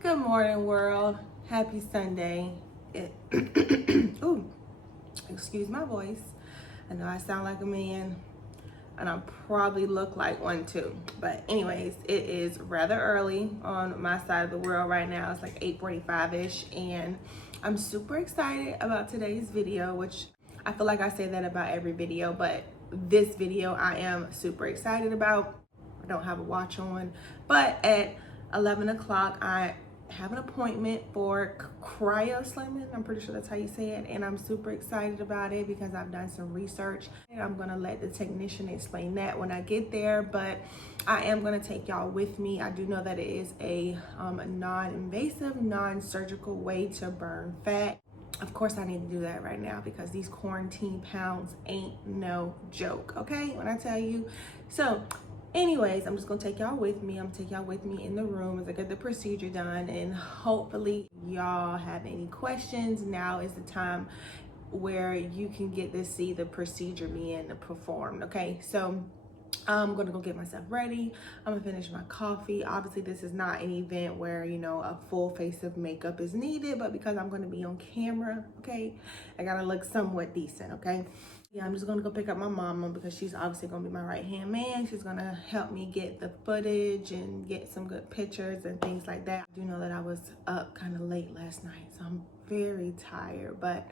Good morning, world. Happy Sunday. Ooh, excuse my voice. I know I sound like a man, and I probably look like one too. But anyways, it is rather early on my side of the world right now. It's like 8:45-ish, and I'm super excited about today's video, which I feel like I say that about every video, but this video I am super excited about. I don't have a watch on, but at 11 o'clock I have an appointment for cryoslimming. I'm pretty sure that's how you say it, and I'm super excited about it because I've done some research, and I'm gonna let the technician explain that when I get there. But I am gonna take y'all with me. I do know that it is a non-invasive, non-surgical way to burn fat. Of course I need to do that right now because these quarantine pounds ain't no joke, okay, when I tell you. So anyways, I'm just gonna take y'all with me. I'm gonna take y'all with me in the room as I get the procedure done, and hopefully y'all have any questions. Now is the time where you can get to see the procedure being performed, okay? So I'm gonna go get myself ready. I'm gonna finish my coffee. Obviously this is not an event where, you know, a full face of makeup is needed, but because I'm gonna be on camera, okay, I gotta look somewhat decent, okay? Yeah, I'm just gonna go pick up my mama because she's obviously gonna be my right-hand man. She's gonna help me get the footage and get some good pictures and things like that. I do know that I was up kind of late last night, so I'm very tired, but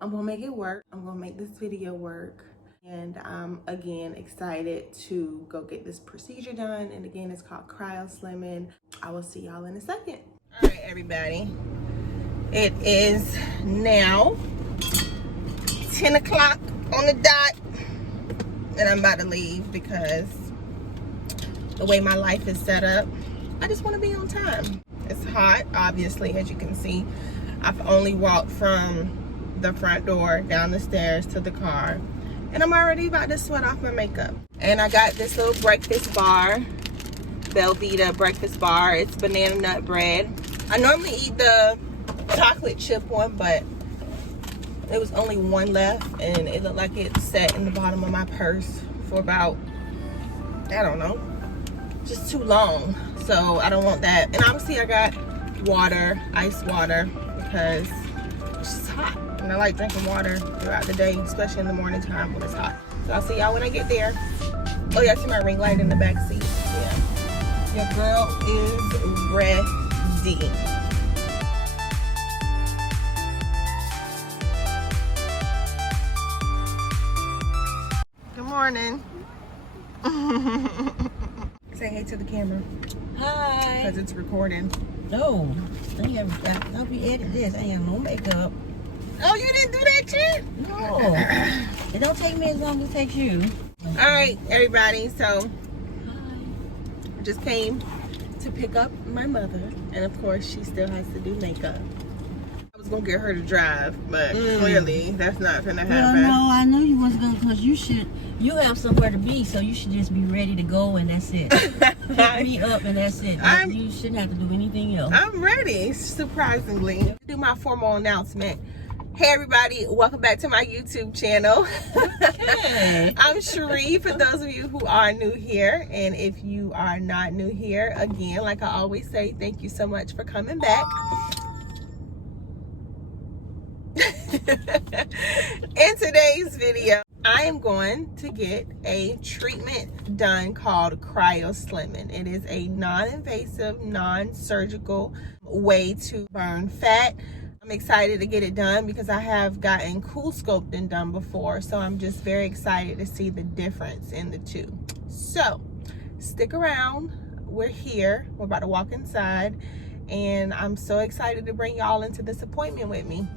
I'm gonna make it work. I'm gonna make this video work. And I'm, again, excited to go get this procedure done. And again, it's called cryoslimming. I will see y'all in a second. All right, everybody. It is now 10 o'clock on the dot. And I'm about to leave because the way my life is set up, I just want to be on time. It's hot, obviously, as you can see. I've only walked from the front door down the stairs to the car, and I'm already about to sweat off my makeup. And I got this little breakfast bar, Belvita breakfast bar. It's banana nut bread. I normally eat the chocolate chip one, but there was only one left, and it looked like it sat in the bottom of my purse for about, I don't know, just too long. So I don't want that. And obviously I got water, ice water, because it's just hot. And I like drinking water throughout the day, especially in the morning time when it's hot. So I'll see y'all when I get there. Oh yeah, I see my ring light in the back seat. Yeah. Your girl is ready. Good morning. Say hey to the camera. Hi. Because it's recording. No, I'll be edit this. I have no makeup. Oh, you didn't do that yet? No. It don't take me as long as it takes you. All right, everybody. So Hi. I just came to pick up my mother, and of course she still has to do makeup. I was gonna get her to drive, but clearly that's not gonna happen. Well, no, I know you wasn't gonna, because you have somewhere to be, so you should just be ready to go, and that's it. Pick me up, and that's it. You shouldn't have to do anything else. I'm ready, surprisingly. Do my formal announcement. Hey everybody, welcome back to my YouTube channel. Okay. I'm Cheric, for those of you who are new here. And if you are not new here, again, like I always say, thank you so much for coming back. In today's video, I am going to get a treatment done called cryoslimming. It is a non-invasive, non-surgical way to burn fat. I'm excited to get it done because I have gotten CoolSculpting done before, so I'm just very excited to see the difference in the two. So stick around. We're here. We're about to walk inside, and I'm so excited to bring y'all into this appointment with me.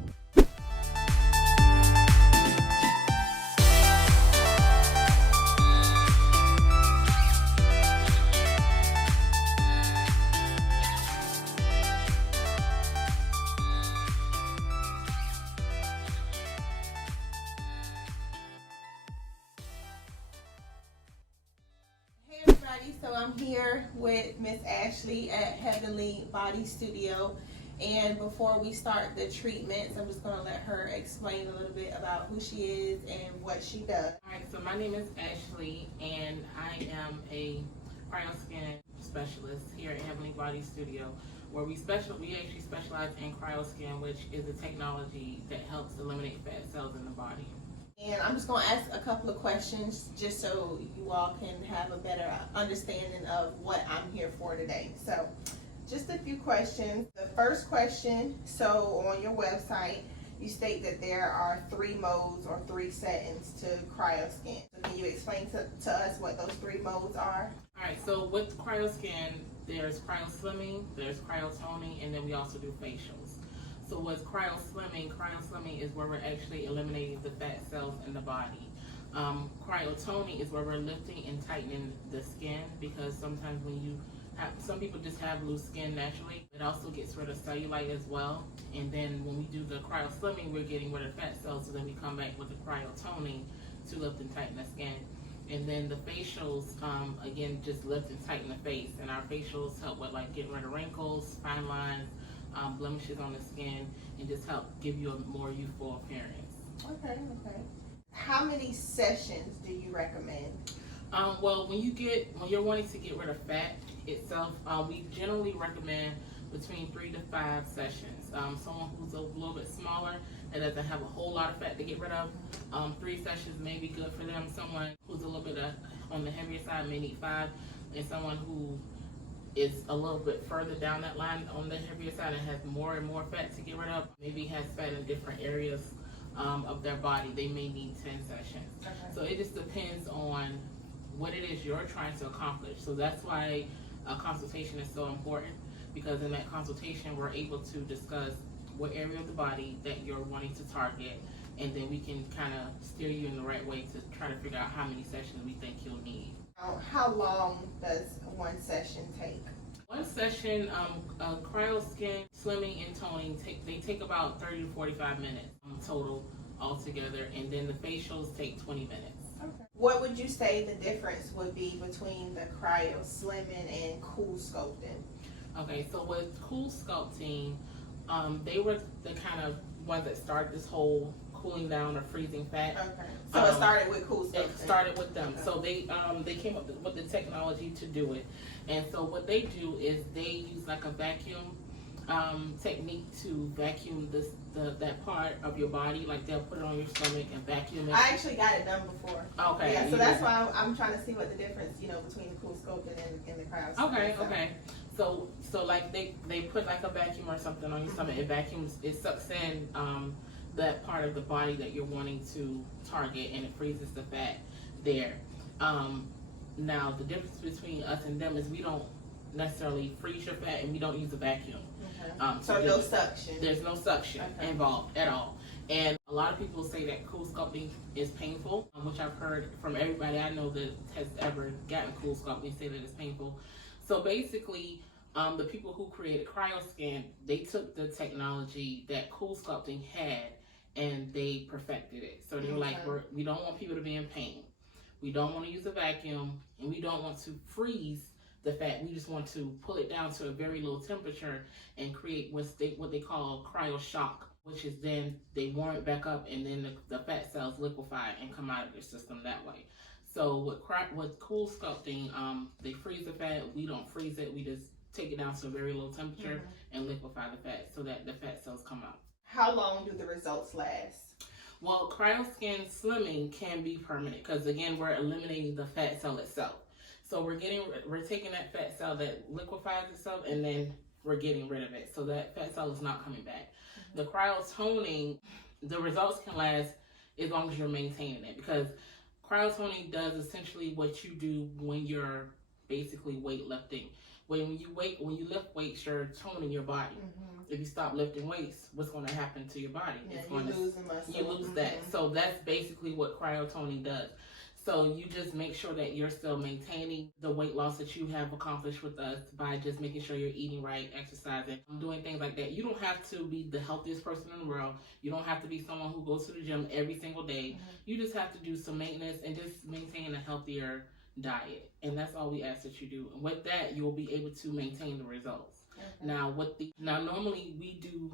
So I'm here with Miss Ashley at Heavenly Body Studio, and before we start the treatments, I'm just going to let her explain a little bit about who she is and what she does. All right, so my name is Ashley, and I am a Cryoskin specialist here at Heavenly Body Studio, where we actually specialize in Cryoskin, which is a technology that helps eliminate fat cells in the body. And I'm just going to ask a couple of questions just so you all can have a better understanding of what I'm here for today. So just a few questions. The first question, so on your website, you state that there are 3 modes or 3 settings to Cryoskin. So can you explain to us what those 3 modes are? All right, so with Cryoskin, there's cryoslimming, there's cryotoning, and then we also do facials. So with cryoslimming is where we're actually eliminating the fat cells in the body. Cryotoning is where we're lifting and tightening the skin, because sometimes when you some people just have loose skin naturally. It also gets rid of cellulite as well. And then when we do the cryoslimming, we're getting rid of fat cells, so then we come back with the cryotoning to lift and tighten the skin. And then the facials, again, just lift and tighten the face. And our facials help with like getting rid of wrinkles, fine lines, blemishes on the skin, and just help give you a more youthful appearance. Okay. How many sessions do you recommend? Well, when you're wanting to get rid of fat itself, we generally recommend between 3 to 5 sessions. Someone who's a little bit smaller and doesn't have a whole lot of fat to get rid of, 3 sessions may be good for them. Someone who's a little bit on the heavier side may need 5, and someone who is a little bit further down that line on the heavier side and has more and more fat to get rid of, maybe has fat in different areas of their body, they may need 10 sessions. Okay. So it just depends on what it is you're trying to accomplish. So that's why a consultation is so important, because in that consultation we're able to discuss what area of the body that you're wanting to target, and then we can kind of steer you in the right way to try to figure out how many sessions we think you'll need. How long does one session take? One session, Cryoskin, slimming, and toning, they take about 30 to 45 minutes total altogether, and then the facials take 20 minutes. Okay. What would you say the difference would be between the cryoslimming and cool sculpting? Okay, so with cool sculpting, they were the kind of ones that started this whole cooling down or freezing fat. Okay, so it started with cool sculpting. It started with them. Okay. So they came up with the technology to do it. And so what they do is they use like a vacuum technique to vacuum that part of your body. Like they'll put it on your stomach and vacuum it. I actually got it done before. Okay. Yeah, so that's why I'm trying to see what the difference, between the cool sculpting and the cryoslimming. Okay. So like they put like a vacuum or something on your stomach. It vacuums, it sucks in that part of the body that you're wanting to target, and it freezes the fat there. Now the difference between us and them is we don't necessarily freeze your fat, and we don't use a vacuum. Okay. So no suction. There's no suction involved at all. And a lot of people say that cool sculpting is painful, which I've heard from everybody I know that has ever gotten cool sculpting say that it's painful. So basically, the people who created Cryoskin, they took the technology that cool sculpting had and they perfected it. So they were like, we don't want people to be in pain. We don't want to use a vacuum, and we don't want to freeze the fat. We just want to pull it down to a very low temperature and create what they call cryo shock, which is then they warm it back up, and then the fat cells liquefy and come out of your system that way. So with cool sculpting, they freeze the fat. We don't freeze it. We just take it down to a very low temperature and liquefy the fat so that the fat cells come out. How long do the results last? Well, Cryoskin slimming can be permanent, because again, we're eliminating the fat cell itself. So we're taking that fat cell that liquefies itself, and then we're getting rid of it. So that fat cell is not coming back. The cryotoning, the results can last as long as you're maintaining it, because cryotoning does essentially what you do when you're basically weightlifting. When you lift weights, you're toning your body. If you stop lifting weights, what's going to happen to your body? Yeah, you lose that. So that's basically what cryotoning does. So you just make sure that you're still maintaining the weight loss that you have accomplished with us by just making sure you're eating right, exercising, doing things like that. You don't have to be the healthiest person in the world. You don't have to be someone who goes to the gym every single day. You just have to do some maintenance and just maintain a healthier diet. And that's all we ask that you do. And with that, you'll be able to maintain the results. Now normally we do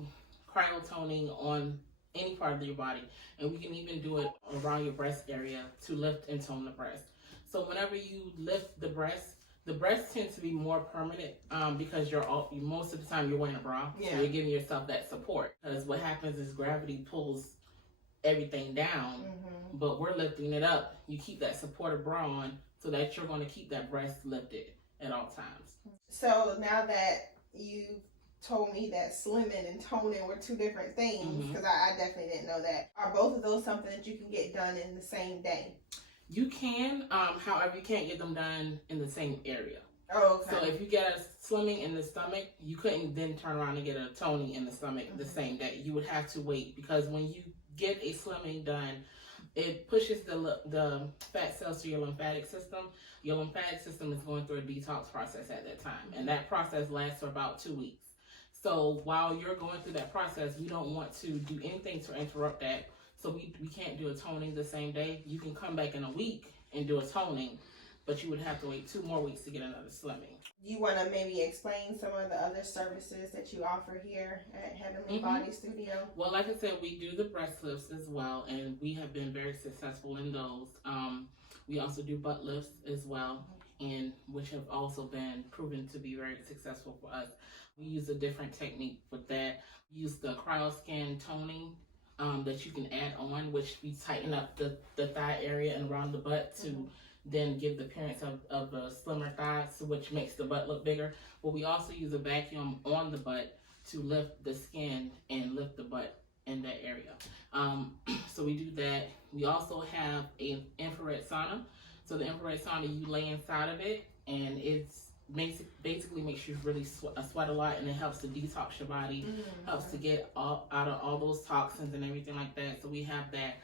cryotoning on any part of your body, and we can even do it around your breast area to lift and tone the breast. So whenever you lift the breast, The breasts tend to be more permanent because most of the time you're wearing a bra, Yeah. so you're giving yourself that support. Because what happens is gravity pulls everything down, but we're lifting it up. You keep that supportive bra on so that you're going to keep that breast lifted at all times. So now that you told me that slimming and toning were two different things, because I definitely didn't know that. Are both of those something that you can get done in the same day? You can, however, you can't get them done in the same area. Oh, okay. So if you get a slimming in the stomach, you couldn't then turn around and get a toning in the stomach the same day. You would have to wait, because when you get a slimming done, it pushes the fat cells to your lymphatic system. Your lymphatic system is going through a detox process at that time, and that process lasts for about 2 weeks. So while you're going through that process, we don't want to do anything to interrupt that. So we can't do a toning the same day. You can come back in a week and do a toning, but you would have to wait 2 more weeks to get another slimming. You want to maybe explain some of the other services that you offer here at Heavenly Body Studio? Well, like I said, we do the breast lifts as well, and we have been very successful in those. We also do butt lifts as well, and which have also been proven to be very successful for us. We use a different technique with that. We use the Cryoskin toning that you can add on, which we tighten up the thigh area and around the butt to then give the appearance of a slimmer thighs, which makes the butt look bigger. But we also use a vacuum on the butt to lift the skin and lift the butt in that area. So we do that. We also have an infrared sauna. So the infrared sauna, you lay inside of it, and it's basically makes you really sweat a lot, and it helps to detox your body, helps to get out of all those toxins and everything like that. So we have that.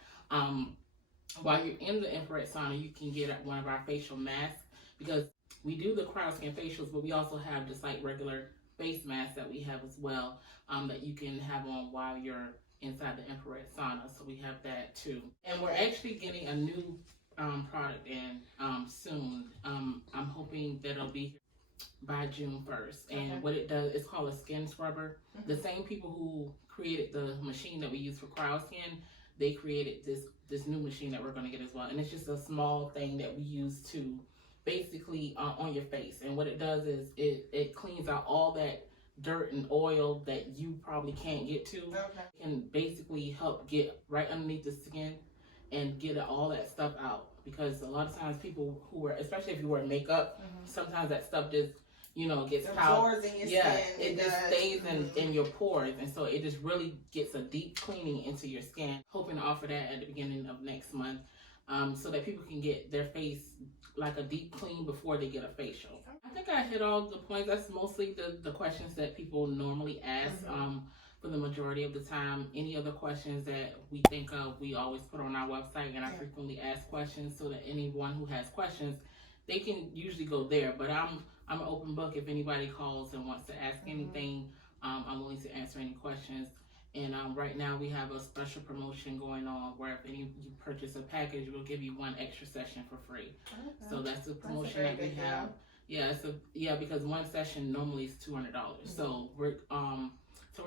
While you're in the infrared sauna, you can get one of our facial masks, because we do the Cryoskin facials, but we also have just like regular face masks that we have as well, that you can have on while you're inside the infrared sauna. So we have that too. And we're actually getting a new product in soon. I'm hoping that it'll be here by June 1st. And what it does, it's called a skin scrubber. The same people who created the machine that we use for Cryoskin, they created this new machine that we're going to get as well. And it's just a small thing that we use to basically on your face. And what it does is it cleans out all that dirt and oil that you probably can't get to. It can basically help get right underneath the skin and get all that stuff out. Because a lot of times people who wear, especially if you wear makeup, sometimes that stuff just, gets absorbs in your skin. It just stays in your pores, and so it just really gets a deep cleaning into your skin. Hoping to offer that at the beginning of next month, so that people can get their face like a deep clean before they get a facial. I think I hit all the points. That's mostly the questions that people normally ask. For the majority of the time, any other questions that we think of, we always put on our website, and I frequently ask questions so that anyone who has questions, they can usually go there. But I'm an open book. If anybody calls and wants to ask anything, I'm willing to answer any questions. And right now we have a special promotion going on where if you purchase a package, we'll give you 1 extra session for free. So that's the promotion that we have. Yeah, because 1 session normally is $200. So we're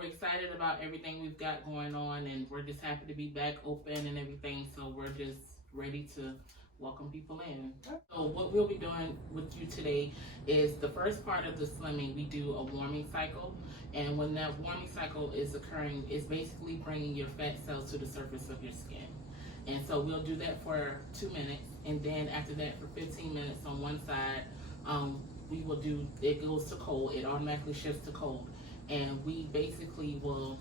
excited about everything we've got going on, and we're just happy to be back open and everything. So we're just ready to welcome people in. So what we'll be doing with you today is the first part of the slimming. We do a warming cycle, and when that warming cycle is occurring, it's basically bringing your fat cells to the surface of your skin. And so we'll do that for 2 minutes, and then after that for 15 minutes on one side, we will do, it goes to cold, it automatically shifts to cold, and we basically will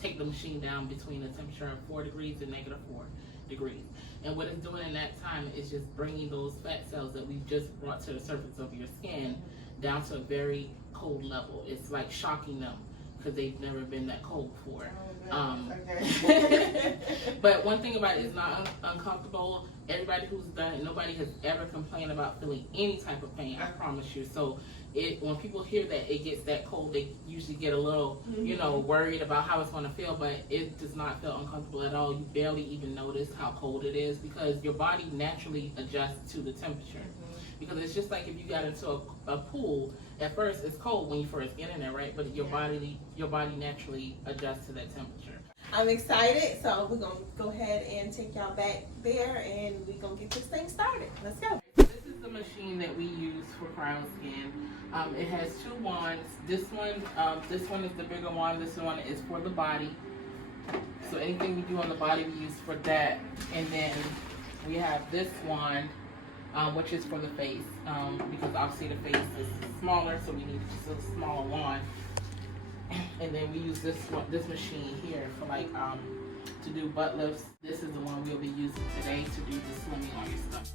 take the machine down between a temperature of 4 degrees and -4 degrees. And what it's doing in that time is just bringing those fat cells that we've just brought to the surface of your skin down to a very cold level. It's like shocking them because they've never been that cold before. But one thing about it is not uncomfortable. Everybody who's done it, nobody has ever complained about feeling any type of pain, I promise you. So when people hear that it gets that cold, they usually get a little, worried about how it's going to feel, but it does not feel uncomfortable at all. You barely even notice how cold it is because your body naturally adjusts to the temperature. Because it's just like if you got into a pool, at first it's cold when you first get in there, right? But your body naturally adjusts to that temperature. I'm excited, so we're going to go ahead and take y'all back there, and we're going to get this thing started. Let's go. This is the the machine that we use for Cryoskin. It has two wands. This one is the bigger one. This one is for the body. So anything we do on the body, we use for that. And then we have this wand, which is for the face, because obviously the face is smaller, so we need just a smaller wand. And then we use this machine here for like to do butt lifts. This is the one we'll be using today to do the slimming on your stomach.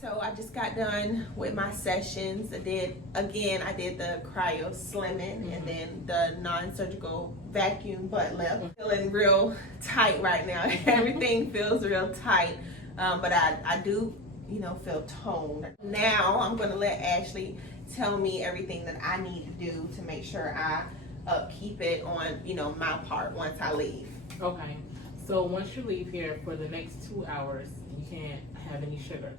So I just got done with my sessions. I did the cryo slimming and then the non-surgical vacuum butt lift. Feeling real tight right now. Everything feels real tight, but I do, feel toned. Now I'm gonna let Ashley tell me everything that I need to do to make sure I upkeep it on, my part once I leave. Okay. So once you leave here for the next 2 hours, you can't have any sugar.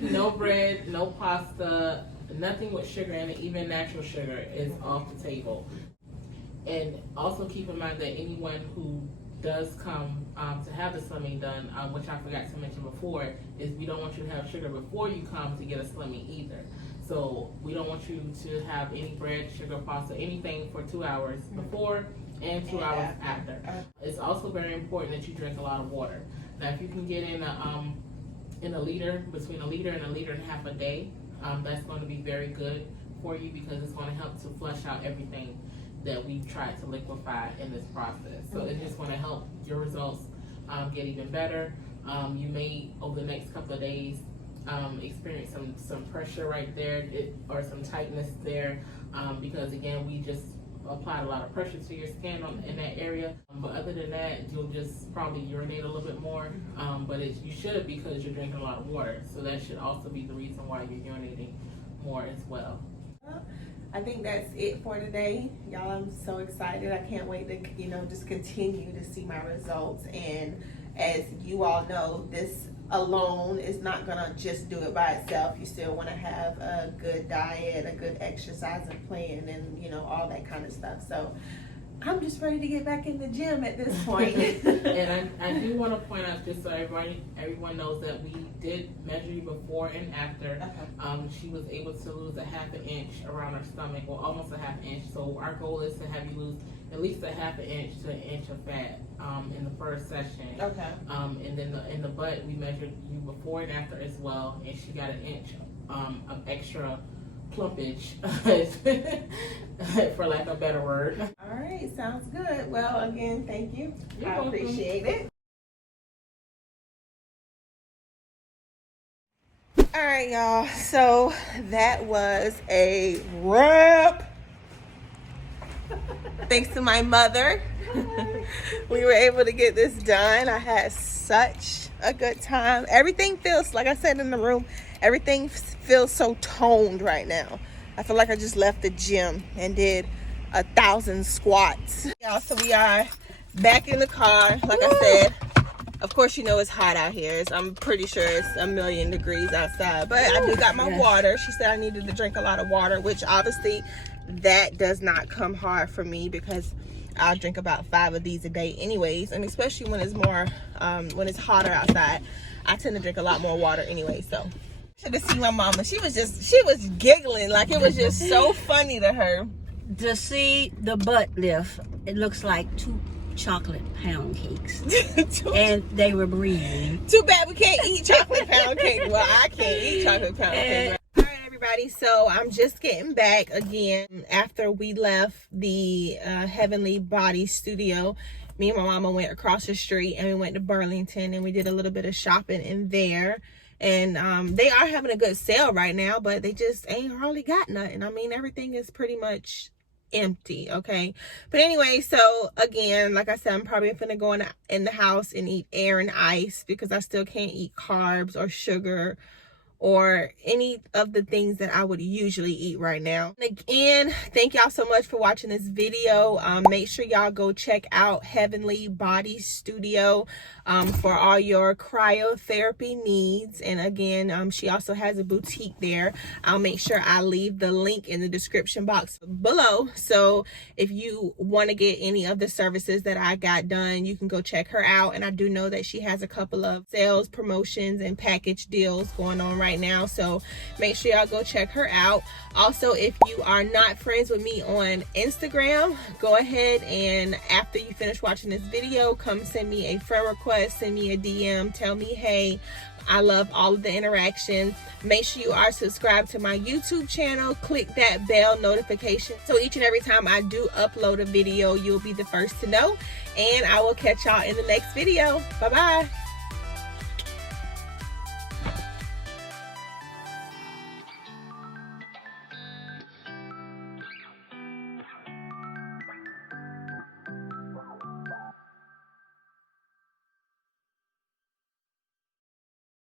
No bread, no pasta, nothing with sugar in it, even natural sugar is off the table. And also keep in mind that anyone who does come to have the slimming done, which I forgot to mention before, is we don't want you to have sugar before you come to get a slimming either. So we don't want you to have any bread, sugar, pasta, anything for 2 hours before and 2 hours after. It's also very important that you drink a lot of water. Now, if you can get in a liter, between a liter and a liter and a half a day, that's going to be very good for you because it's going to help to flush out everything that we've tried to liquefy in this process. So it's just going to help your results get even better. You may, over the next couple of days, experience some pressure right there or some tightness there because, again, we just applied a lot of pressure to your skin in that area. But other than that, you'll just probably urinate a little bit more. But you should because you're drinking a lot of water. So that should also be the reason why you're urinating more as well. I think that's it for today. Y'all, I'm so excited. I can't wait to, just continue to see my results. And as you all know, this alone is not gonna just do it by itself. You still wanna have a good diet, a good exercising plan, and all that kind of stuff. So I'm just ready to get back in the gym at this point. And I do want to point out, just so everyone knows, that we did measure you before and after. She was able to lose a half an inch around her stomach, or almost a half inch. So our goal is to have you lose at least a half an inch to an inch of fat in the first session. Okay. And then in the butt, we measured you before and after as well, and she got an inch of extra plumpage, for lack of a better word. All right, sounds good. Well, again, thank you. You're I welcome. appreciate it. All right, y'all. So that was a wrap. Thanks to my mother, we were able to get this done. I had such a good time. Everything feels, like I said in the room, everything feels so toned right now. I feel like I just left the gym and did 1,000 squats. Y'all, so we are back in the car. Like I said, of course, you know it's hot out here. I'm pretty sure it's 1,000,000 degrees outside. But I do got my water. She said I needed to drink a lot of water, which obviously that does not come hard for me because I'll drink about 5 of these a day anyways. And especially when it's more, when it's hotter outside, I tend to drink a lot more water anyway. So should have seen my mama. She was giggling like it was just so funny to her. To see the butt lift, it looks like 2 chocolate pound cakes. And they were breathing. Too bad we can't eat chocolate pound cake. Well, I can't eat chocolate pound cake. Right? All right, everybody. So I'm just getting back again after we left the Heavenly Body Studio. Me and my mama went across the street and we went to Burlington and we did a little bit of shopping in there. And they are having a good sale right now, but they just ain't hardly got nothing. I mean, everything is pretty much empty, okay? But anyway, so again, like I said, I'm probably gonna go in the house and eat air and ice because I still can't eat carbs or sugar or any of the things that I would usually eat right now. And again, thank y'all so much for watching this video. Make sure y'all go check out Heavenly Body Studio for all your cryotherapy needs. And again, she also has a boutique there. I'll make sure I leave the link in the description box below. So if you want to get any of the services that I got done, you can go check her out. And I do know that she has a couple of sales, promotions, and package deals going on right now, so make sure y'all go check her out. Also, if you are not friends with me on Instagram, go ahead and after you finish watching this video, come send me a friend request, send me a DM, tell me hey. I love all of the interaction. Make sure you are subscribed to my YouTube channel. Click that bell notification so each and every time I do upload a video, you'll be the first to know. And I will catch y'all in the next video. Bye bye.